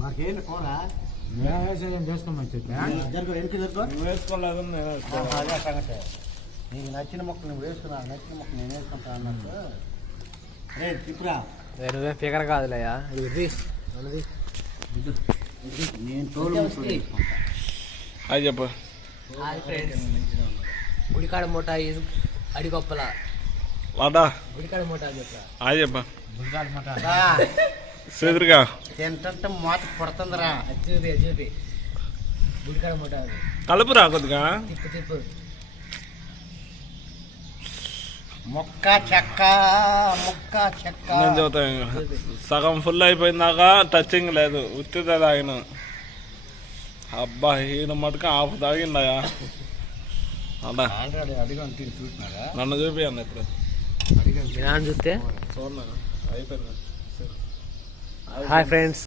మాకేంటి కూర చేసుకోమని వేసుకోలేదు అదే సంగతి. నీకు నచ్చిన మొక్క నువ్వు వేసుకున్నా, నచ్చిన మొక్క నేను వేసుకుంటా అన్నట్టు. రే తిప్పురా, నువ్వే ఫిగర్ కాదులేయా నేను తోలు ముక్కలు వేసుకుంటా. అది చెప్పు. గుడికాడ మూట అడిగొప్పల వాడా గుడికాడ మూట చెప్ప అది చెప్ప గుడికాడ మూట సెదురుగా తింటుంటే మూత పడుతుందిరా. చూపి గుడికాడ మూట కలుపురా కొద్దిగా. తిప్పు మొక్క చెక్క నేను చెబుతాను, సగం ఫుల్ అయిపోయిందాక టచింగ్ లేదు, ఉత్తిదే తాగిన. అబ్బా ఈయన మటుకు హాఫ్ తాగిందయా. అన్నా చూసినారా? నన్ను చూపి అన్న ఇప్పుడు చూస్తే చూడన్నా అయిపోయింది. Hi friends.